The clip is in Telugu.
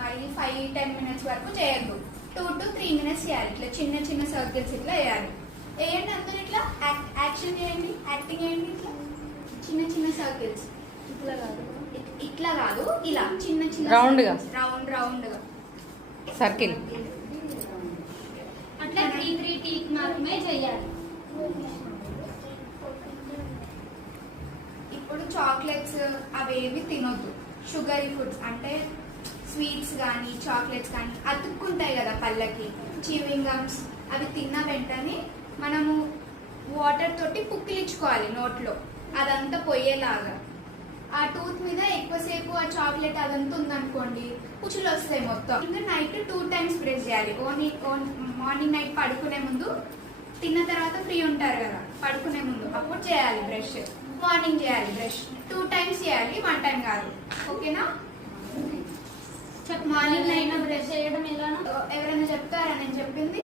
మరి 5-10 minutes వరకు చేయొద్దు. 2 to 3 minutes చేయాలి. ఇట్లా చిన్న చిన్న సర్కిల్స్ ఇట్లా వేయాలి. వేయండి అందరూ ఇట్లా యాక్షన్ చేయండి, యాక్టింగ్ చేయండి. ఇట్లా చిన్న చిన్న సర్కిల్స్ ఇట్లా కాదు ఇలా చిన్న చిన్న రౌండ్ గా సర్కిల్ అట్లా 3 టీక్ మాత్రమే చేయాలి. ఇప్పుడు చాక్లెట్స్ అవేవి తినొద్దు. షుగరీ ఫుడ్స్ అంటే స్వీట్స్ కానీ చాక్లెట్స్ కానీ అతుక్కుంటాయి కదా పళ్ళకి, చీవింగ్ గమ్స్, అవి తిన్న వెంటనే మనము వాటర్ తోటి పుక్కిలించుకోవాలి నోట్లో, అదంతా పోయేలాగా. ఆ టూత్ మీద ఎక్కువసేపు ఆ చాక్లెట్ అదంతా ఉందనుకోండి పుచ్చులు వస్తాయి మొత్తం. ఇంకా నైట్ 2 times బ్రష్ చేయాలి. మార్నింగ్ నైట్ పడుకునే ముందు, తిన్న తర్వాత ఫ్రీ ఉంటారు కదా పడుకునే ముందు, అప్పుడు చేయాలి బ్రష్. మార్నింగ్ చేయాలి బ్రష్ 2 times చేయాలి, 1 time కాదు. ఓకేనా? మార్నింగ్ నైట్ బ్రష్ చేయడం